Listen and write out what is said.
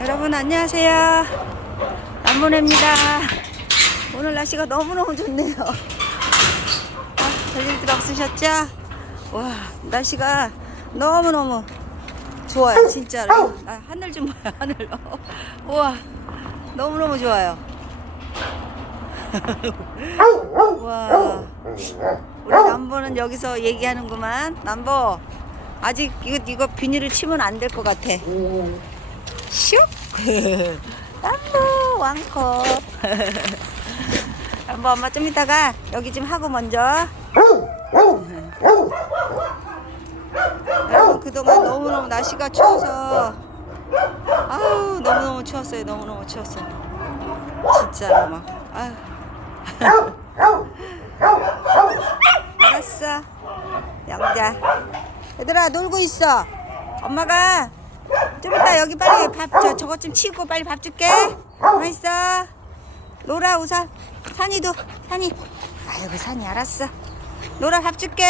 여러분 안녕하세요. 남문혜입니다. 오늘 날씨가 너무너무 좋네요. 아, 별일들 없으셨죠? 와, 날씨가 너무너무 좋아요, 진짜로. 아, 하늘 좀 봐요, 하늘. 우와, 너무너무 좋아요. 와, 우리 남보는 여기서 얘기하는구만. 남보, 아직 이거, 이거 비닐을 치면 안 될 것 같아. 슉! 남보 왕컵. 남보 엄마 좀 이따가 여기 좀 하고 먼저. 여러분 그동안 너무너무 날씨가 추워서 아우 너무너무 추웠어요. 너무너무 추웠어요. 진짜로 막 아유. 알았어. 영자. 얘들아 놀고 있어. 엄마가 여기 빨리 밥 저 저것 좀 치우고 빨리 밥 줄게. 가만 있어. 놀아 우선. 산이도 산이. 아이고 산이 알았어. 놀아 밥 줄게.